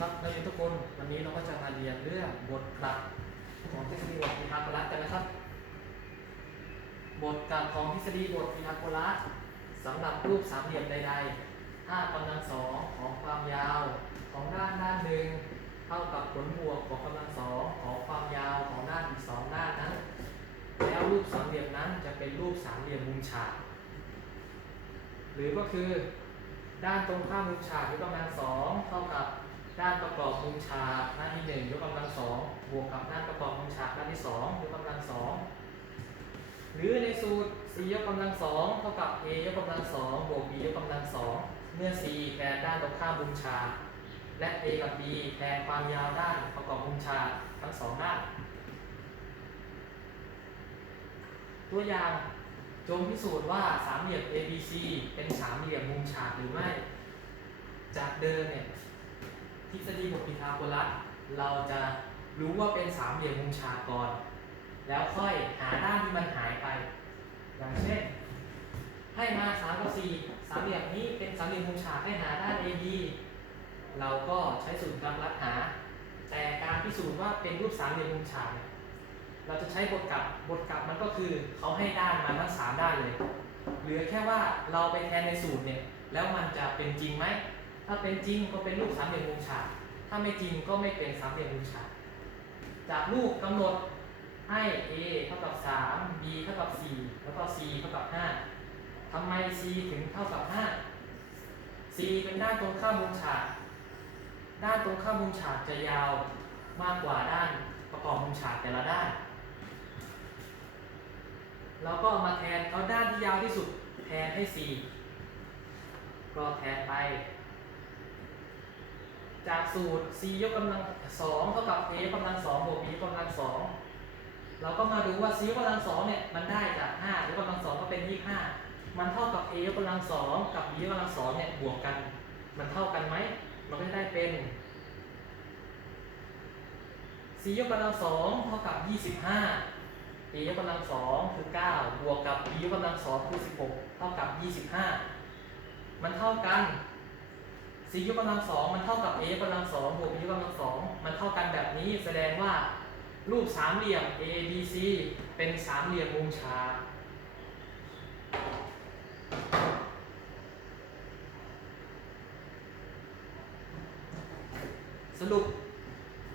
ครับนักเรียนทุกคนวันนี้เราก็จะมาเรียนเรื่องบทกลับของทฤษฎีบทพีทาโกรัสกันนะครับ บทกลับของทฤษฎีบทพีทาโกรัสสำหรับรูปสามเหลี่ยมใดๆ5กำลังสองของความยาวของด้านด้านหนึ่งเท่ากับผลบวกของกำลังสองของความยาวของด้านอีกสองด้านนั้น แล้วรูปสามเหลี่ยมนั้นจะเป็นรูปสามเหลี่ยมมุมฉากหรือก็คือด้านตรงข้ามมุมฉากยกำลังสองเท่ากับ ด้านประกอบมุมฉากด้านที่หนึ่งยกกำลังสองบวกกับด้านประกอบมุมฉากด้านที่สองยกกำลังสองหรือในสูตร c ยกกำลังสองเท่ากับ a ยกกำลังสองบวก b ยกกำลังสองเมื่อ c แทนด้านตรงข้ามมุมฉากและ a กับ b แทนความยาวด้านประกอบมุมฉากทั้งสองด้านตัวอย่างจงพิสูจน์ว่าสามเหลี่ยม ABC เป็นสามเหลี่ยมมุมฉากหรือไม่ จากเดิมเนี่ย ทฤษฎีบทพีทาโกรัสเราจะรู้ว่าเป็นสามเหลี่ยมมุมฉากก่อน แล้วค่อยหาด้านที่มันหายไป อย่างเช่น ให้มา3กับ4สามเหลี่ยมนี้เป็นสามเหลี่ยมมุมฉากให้หาด้าน AB เราก็ใช้สูตรกำลัดหา แต่การพิสูจน์ว่าเป็นรูปสามเหลี่ยมมุมฉากเนี่ยเราจะใช้บทกลับบทกลับมันก็คือเขาให้ด้านมาทั้งสามด้านเลย เหลือแค่ว่าเราไปแทนในสูตรเนี่ย แล้วมันจะเป็นจริงไหม ถ้าเป็นจริงก็เป็นรูปสามเหลี่ยมมุมฉาก ถ้าไม่จริงก็ไม่เป็นสามเหลี่ยมมุมฉาก จากรูปกำหนดให้ a เท่ากับ 3 b เท่ากับ 4 แล้วก็ c เท่ากับ 5ทำไม c ถึงเท่ากับ 5 c เป็นด้านตรงข้ามมุมฉาก ด้านตรงข้ามมุมฉากจะยาวมากกว่าด้านประกอบมุมฉากแต่ละด้าน เราก็มาแทนเอาด้านที่ยาวที่สุดแทนให้ c ก็แทนไป จากสูตร c ยกกำลัง2เท่ากับ a ยกกำลัง2บวก b ยกกำลัง2เราก็มาดูว่า c ยกกำลัง2เนี่ยมันได้จาก5ยกกำลัง2ก็เป็น25มันเท่ากับ a ยกกำลัง2กับ b ยกกำลัง2เนี่ยบวกกัน มันเท่ากันไหมมันก็ได้เป็น c ยกกำลัง2เท่ากับ25 a ยกกำลัง2คือ9บวกกับ b ยกกำลัง2คือ16เท่ากับ25มันเท่ากัน c ยกกำลังสองมันเท่ากับ a ยกกำลังสองบวก b ยกกำลังสองมันเท่ากันแบบนี้แสดงว่ารูปสามเหลี่ยม ABC เป็นสามเหลี่ยมมุมฉากสรุป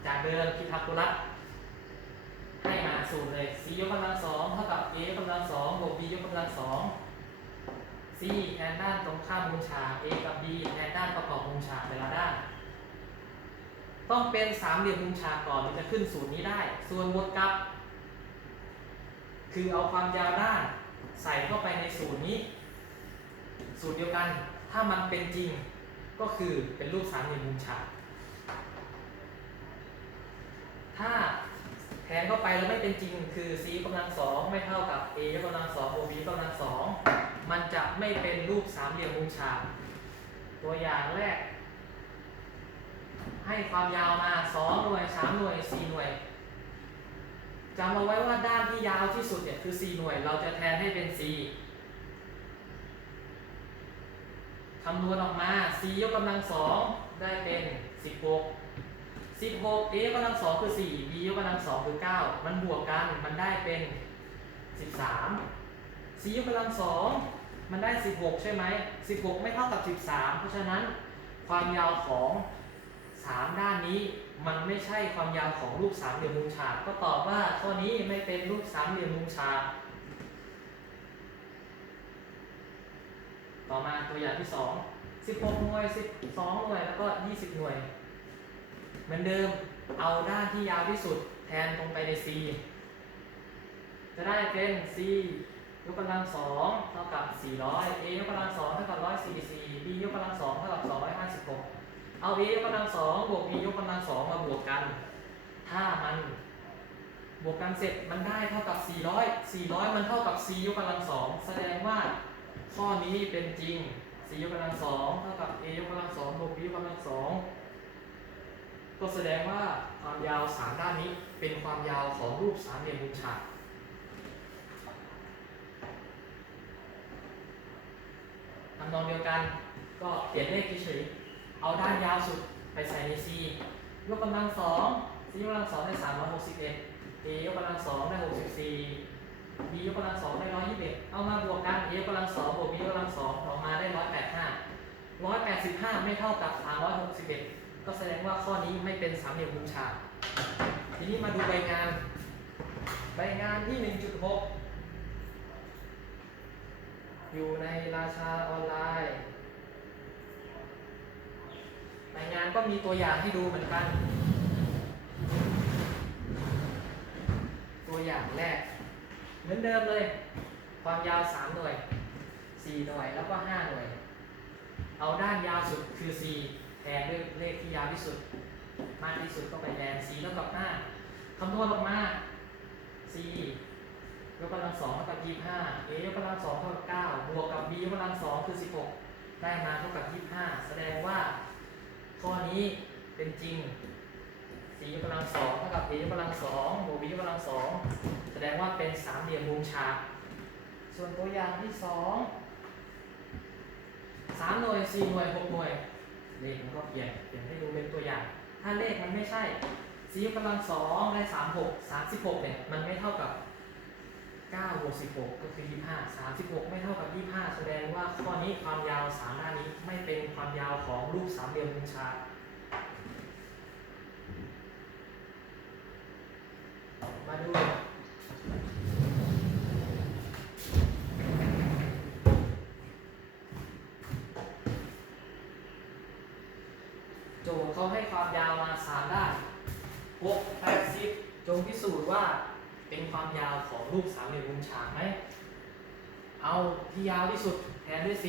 จากเดิมพีทาโกรัสให้มาสูตรเลย c ยกกำลังสองเท่ากับ a ยกกำลังสองบวก b ยกกำลังสอง c แทนด้านตรงข้ามมุมฉาก a กับ b แทนด้านประกอบมุมฉากแต่ละด้าน ต้องเป็นสามเหลี่ยมมุมฉากก่อนถึงจะขึ้นสูตรนี้ได้ ส่วนบทกับ คือเอาความยาวด้านใส่เข้าไปในสูตรนี้ สูตรเดียวกัน ถ้ามันเป็นจริง ก็คือเป็นรูปสามเหลี่ยมมุมฉาก ถ้าแทนเข้าไปแล้วไม่เป็นจริง คือ c กำลังสองไม่เท่ากับ a ยกกำลังสองบวก b กำลังสอง มันจะไม่เป็นรูปสามเหลี่ยมมุมฉาก ตัวอย่างแรก ให้ความยาวมา2หน่วย3หน่วย4หน่วยจำเอาไว้ว่าด้านที่ยาวที่สุดเนี่ยคือ4หน่วย เราจะแทนให้เป็น c คำนวณออกมา c ยกกำลังสองได้เป็น 16 16 a ยกกำลังสองคือ 4 b ยกกำลังสองคือ 9 มันบวกกันมันได้เป็น 13 c ยกกำลังสองมันได้ 16 ใช่ไหม 16 ไม่เท่ากับ 13 เพราะฉะนั้นความยาวของ 3 ด้านนี้ มันไม่ใช่ความยาวของรูปสามเหลี่ยมมุมฉาก ก็ตอบว่าข้อนี้ไม่เป็นรูปสามเหลี่ยมมุมฉาก ต่อมาตัวอย่างที่ 2 16 หน่วย 12 หน่วย แล้วก็ 20 หน่วย เหมือนเดิม เอาด้านที่ยาวที่สุดแทนตรงไปใน c จะได้เป็น c ยกกำลังสองเท่ากับ 400 a ยกกำลังสองเท่ากับ 144 b ยกกำลังสองเท่ากับ 256 เอา a ยกกำลังสองบวก b ยกกำลังสองมาบวกกัน ถ้ามันบวกกันเสร็จมันได้เท่ากับ 400 400 มันเท่ากับ c ยกกำลังสองแสดงว่าข้อนี้เป็นจริง c ยกกำลังสองเท่ากับ a ยกกำลังสองบวก b ยกกำลังสองก็แสดงว่าความยาวสามด้านนี้เป็นความยาวของรูปสามเหลี่ยมมุมฉาก ทำนองเดียวกัน ก็เปลี่ยนเลขเฉยๆ เอาด้านยาวสุดไปใส่ใน c ยกกำลังสอง c ยกกำลังสองได้สามร้อยหกสิบเอ็ด a ยกกำลังสองได้หกสิบสี่ b ยกกำลังสองได้ร้อยยี่สิบเอ็ดเอามาบวกกัน a ยกกำลังสองบวก b ยกกำลังสองออกมาได้ร้อยแปดห้าร้อยแปดสิบห้าไม่เท่ากับสามร้อยหกสิบเอ็ดก็แสดงว่าข้อนี้ไม่เป็นสามเหลี่ยมมุมฉากทีนี้มาดูใบงาน ใบงานที่หนึ่งจุดหก อยู่ในราชาออนไลน์ใบงานก็มีตัวอย่างให้ดูเหมือนกัน ตัวอย่างแรก เหมือนเดิมเลย ความยาว 3 หน่วย 4 หน่วยแล้วก็ 5 หน่วย เอาด้านยาวสุดคือ 4แทนด้วยเลขที่ยาวที่สุด มากที่สุดก็ไปแทน4เท่ากับ 5คำนวณออกมา c ยกกำลังสองเท่ากับยี่ห้า a ยกกำลังสองเท่ากับเก้าบวกกับ b ยกกำลังสองคือสิบหกได้มาเท่ากับยี่ห้าแสดงว่าข้อนี้เป็นจริง c ยกกำลังสองเท่ากับ a ยกกำลังสองบวก b ยกกำลังสองแสดงว่าเป็นสามเหลี่ยมมุมฉาก ส่วนตัวอย่างที่สองสามหน่วยสี่หน่วยหกหน่วยเลขมันก็เปลี่ยนเปลี่ยนให้ดูเป็นตัวอย่าง ถ้าเลขมันไม่ใช่ c ยกกำลังสองได้สามหกสามสิบหกเนี่ยมันไม่เท่ากับ 9บวก16 ก็คือ 25 36 ไม่เท่ากับ 25 แสดงว่าข้อนี้ความยาวสามด้านนี้ไม่เป็นความยาวของรูปสามเหลี่ยมมุมฉากมาดูโจทย์เขาให้ความยาวมาสามด้าน6 80 จงพิสูจน์ว่า เป็นความยาวของรูปสามเหลี่ยมมุมฉากไหม เอาที่ยาวที่สุดแทนด้วย c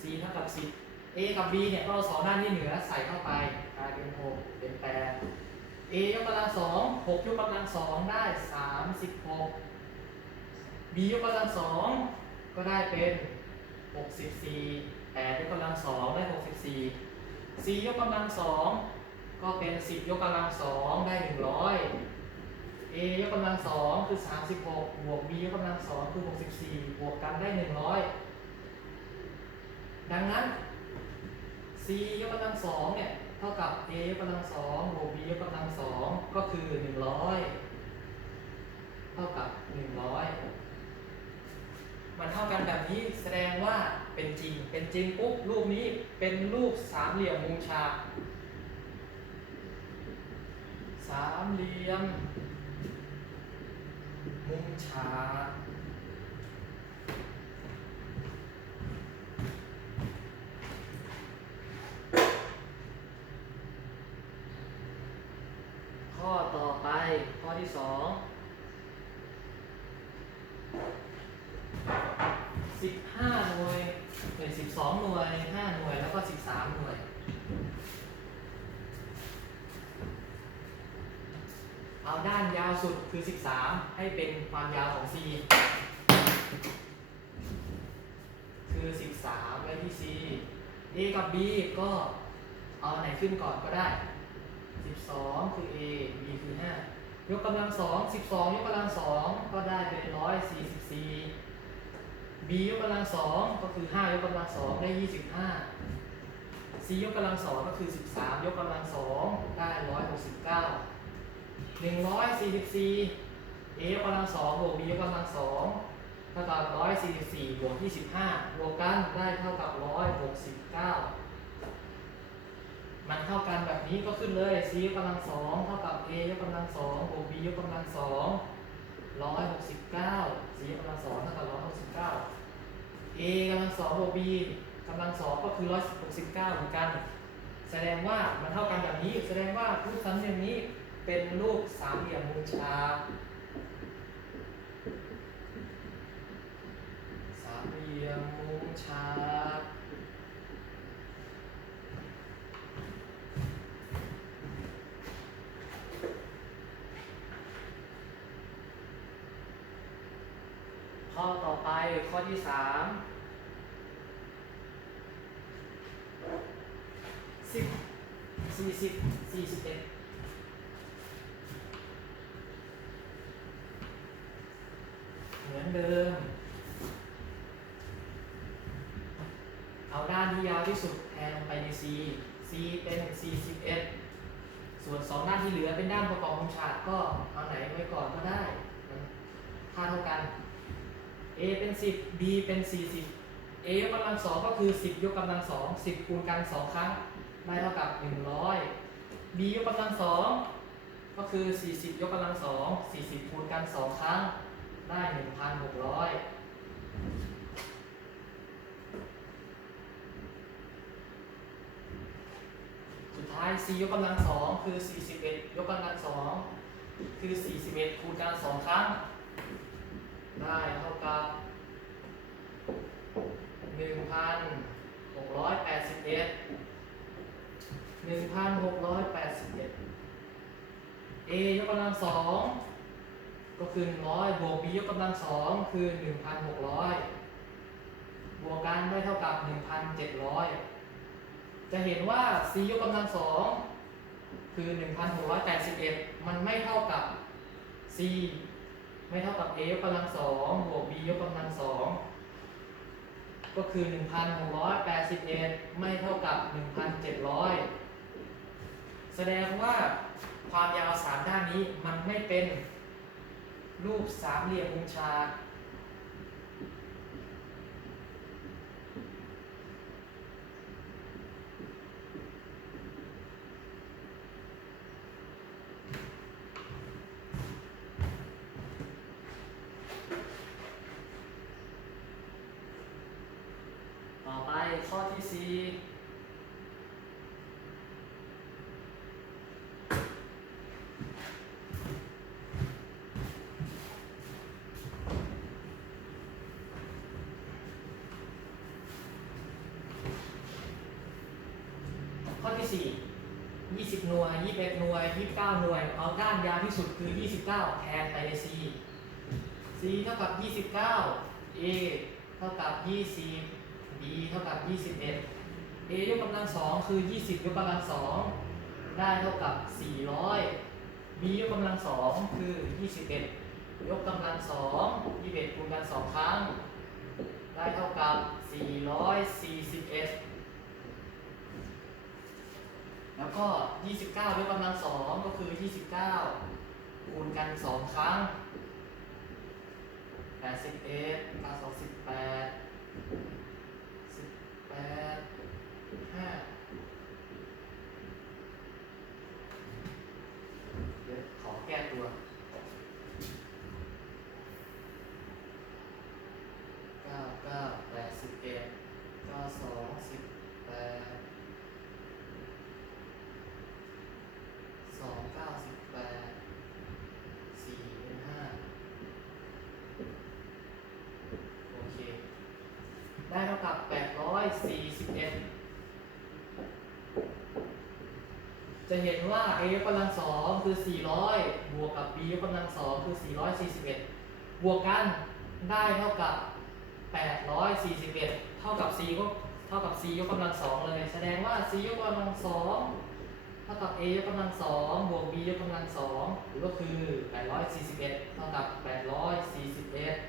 c เท่ากับ10 a กับ b เนี่ยก็เอาสองด้านที่เหนือใส่เข้าไปกลายเป็น6เป็น8 a ยกกำลังสอง6ยกกำลังสองได้36 b ยกกำลังสองก็ได้เป็น 64 8ยกกำลังสองได้ 64 c ยกกำลังสองก็เป็น 10 ยกกำลังสองได้ 100 a ยกกำลังสองคือ 36 บวก b ยกกำลังสองคือ 64 บวกกันได้ 100 ดังนั้น c ยกกำลังสองเนี่ยเท่ากับ a ยกกำลังสองบวก b ยกกำลังสองก็คือ 100 เท่ากับ 100 มันเท่ากันแบบนี้แสดงว่าเป็นจริง เป็นจริงปุ๊บรูปนี้เป็นรูปสามเหลี่ยมมุมฉากสามเหลี่ยม มุมฉาข้อต่อไป ข้อที่สองสิบห้าหน่วยเห็นสิบสองหน่วยห้าหน่วยแล้วก็สิบสามหน่วย เอาด้านยาวสุดคือ 13 ให้เป็นความยาวของ C คือ 13 ไว้ที่ C A กับ B ก็เอาไหนขึ้นก่อนก็ได้ 12 คือ A B คือ 5 ยกกำลัง 2 12 ยกกำลัง 2 ก็ได้เป็น 144 B ยกกำลัง 2 ก็คือ 5 ยกกำลัง 2 ได้ 25 C ยกกำลัง 2 ก็คือ 13 ยกกำลัง 2 ได้ 169 หนึ่งร้อยสี่สิบสี่เอยกำลังสองบวกบียกกำลังสองเท่ากับร้อยสี่สิบสี่บวกยี่สิบห้าบวกกันได้เท่ากับร้อยหกสิบเก้ามันเท่ากันแบบนี้ก็ขึ้นเลย c ยกกำลังสองเท่ากับ a ยกกำลังสองบวก b ยกกำลังสองร้อยหกสิบเก้า c ยกกำลังสองเท่ากับร้อยหกสิบเก้า a กำลังสองบวก b กำลังสองก็คือร้อยหกสิบเก้าเหมือนกัน แสดงว่ามันเท่ากันแบบนี้ แสดงว่ารูปสามเหลี่ยมนี้ เป็นรูปสามเหลี่ยมมุมฉากสามเหลี่ยมมุมฉากข้อต่อไปข้อที่สามสิบสี่สิบสี่สิบเอ็ด เหมือนเดิม เอาด้านที่ยาวที่สุดแทนลงไปใน C C เป็น41ส่วน 2 ด้านที่เหลือเป็นด้านประกอบมุมฉากก็เอาไหนไว้ก่อนก็ได้ค่าเท่ากัน a เป็น 10 b เป็น 40 a ยกกำลังสองก็คือ 10 ยกกำลังสอง10 คูณกัน 2 ครั้ง ได้เท่ากับ 100 b ยกกำลังสองก็คือ 40 ยกกำลังสอง40 คูณกัน 2 ครั้ง ได้ 1,600 สุดท้าย c ยกกำลังสองคือ 41 ยกกำลังสองคือ 41 คูณกัน2ครั้ง ได้เท่ากับ 1,681 1,681 a ยกกำลังสองก็คือ 100 บวก b ยกกำลังสองคือ 1,600 บวกกันได้เท่ากับ 1,700 จะเห็นว่า c ยกกำลังสองคือ 1,681 มันไม่เท่ากับ c ไม่เท่ากับ a ยกกำลังสองบวก b ยกกำลังสองก็คือ 1,681 ไม่เท่ากับ 1,700 แสดงว่าความยาวสามด้านนี้มันไม่เป็นรูปสามเหลี่ยมมุมฉาก ต่อไปข้อ ที่สี่ข้อที่สี่ยี่สิบหน่วยยี่สิบเอ็ดหน่วยยี่สิบเก้าหน่วย เอาด้านยาวที่สุดคือยี่สิบเก้าแทนไปใน c c เท่ากับยี่สิบเก้า a เท่ากับยี่สิบ b เท่ากับ 21 a ยกกำลังสองคือ 20 ยกกำลังสองได้เท่ากับ 400 b ยกกำลังสองคือ 21 ยกกำลังสอง21คูณกันสองครั้ง ได้เท่ากับ 441แล้วก็ 29 ยกกำลังสองก็คือ 29 คูณกันสองครั้ง 81 9 2 18 แปดห้าเดี๋ยวขอแก้ตัวเก้าเก้าแปดสิบเอ็ดเก้าสองสิบแปดสองเก้าสิบแปดสี่เป็นห้าโอเค ได้เท่ากับ 41 จะเห็นว่า a ยกกำลังสองคือ 400 บวกกับ b ยกกำลังสองคือ 441 บวกกันได้เท่ากับ 841 เท่ากับ c ก็เท่ากับ c ยกกำลังสองเลย แสดงว่า c ยกกำลังสองเท่ากับ a ยกกำลังสองบวก b ยกกำลังสองหรือก็คือ 841 เท่ากับ 841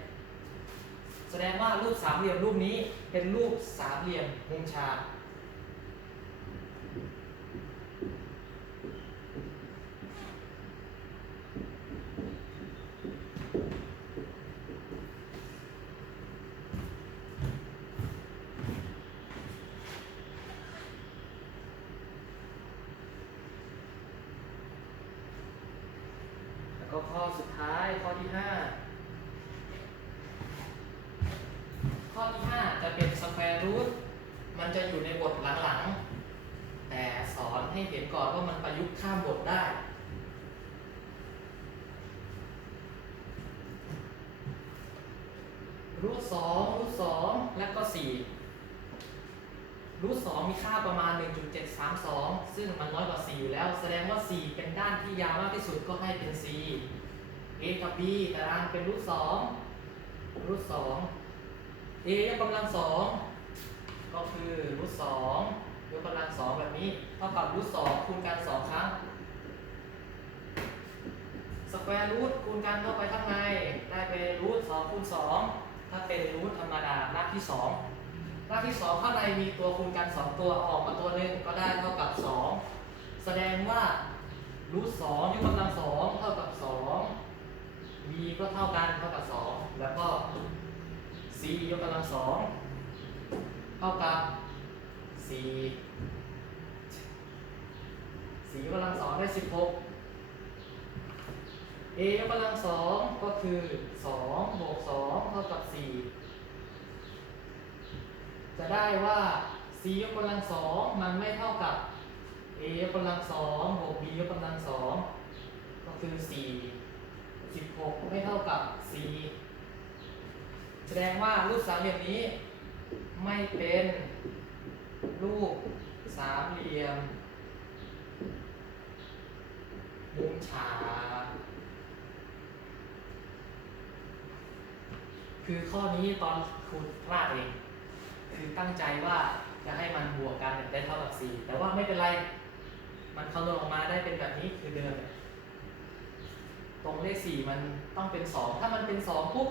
ว่ารูปสามเหลี่ยมรูปนี้เป็นรูปสามเหลี่ยมมุมฉาก แล้วก็ข้อสุดท้ายข้อที่ห้า ข้อที่ 5 จะ เป็น square root มันจะอยู่ในบทหลังๆ แต่สอนให้เห็นก่อนว่ามันประยุกต์ข้ามบทได้ รูทสองรูทสองและก็สี่รูทสองมีค่าประมาณ 1.732 ซึ่งมันน้อยกว่า 4 อยู่แล้ว แสดงว่า 4 เป็นด้านที่ยาวมากที่สุดก็ให้เป็น c a กับ b ตารางเป็นรูทสองรูทสอง a ยกกำลังสอง ก็คือรูทสองยกกำลังสองแบบนี้เท่ากับรูทสองคูณกันสองครั้งสแควร์รูทคูณกันเข้าไปข้างในได้เป็นรูทสองคูณสองถ้าเป็นรูทธรรมดารากที่สองรากที่สองข้างในมีตัวคูณกันสองตัวออกมาตัวหนึ่งก็ได้เท่ากับสองแสดงว่ารูทสองยกกำลังสองเท่ากับสอง b ก็เท่ากันเท่ากับสองแล้วก็ c ยกกำลังสอง เท่ากับสี่สี่ยกกำลังสองได้สิบหก a ยกกำลังสองก็คือสองบวกสองเท่ากับสี่จะได้ว่า c ยกกำลังสองมันไม่เท่ากับ a ยกกำลังสองบวก b ยกกำลังสองก็คือสี่สิบหกไม่เท่ากับสี่แสดงว่ารูปสามเหลี่ยมนี้ ไม่เป็นรูปสามเหลี่ยม มุมฉากคือข้อนี้ตอนครูพลาดเอง คือตั้งใจว่าจะให้มันบวกกันได้เท่ากับสี่แต่ว่าไม่เป็นไร มันคำนวณออกมาได้เป็นแบบนี้คือเดิม ตรงเลขสี่มันต้องเป็นสองถ้ามันเป็นสองปุ๊บ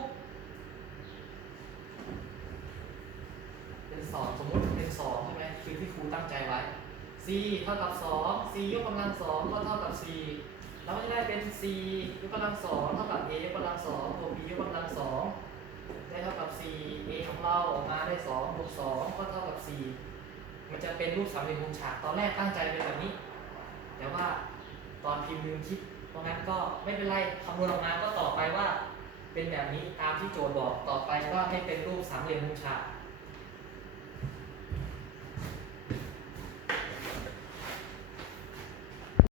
เป็นสองสมมติเป็นสองใช่ไหมคือที่ครูตั้งใจไว้ c เท่ากับสอง c ยกกำลังสองก็เท่ากับ c แล้วมันจะได้เป็น c ยกกำลังสองเท่ากับ a ยกกำลังสองบวก b ยกกำลังสองได้เท่ากับ c a ของเราออกมาได้สองบวกสองก็เท่ากับ c มันจะเป็นรูปสามเหลี่ยมมุมฉากตอนแรกตั้งใจเป็นแบบนี้ แต่ว่าตอนพิมพ์ลืมคิดตราะงั้นก็ไม่เป็นไรคำนวณออกมาก็ต่อไปว่าเป็นแบบนี้ตามที่โจทย์บอกต่อไปก็ให้เป็นรูปสามเหลี่ยมมุมฉาก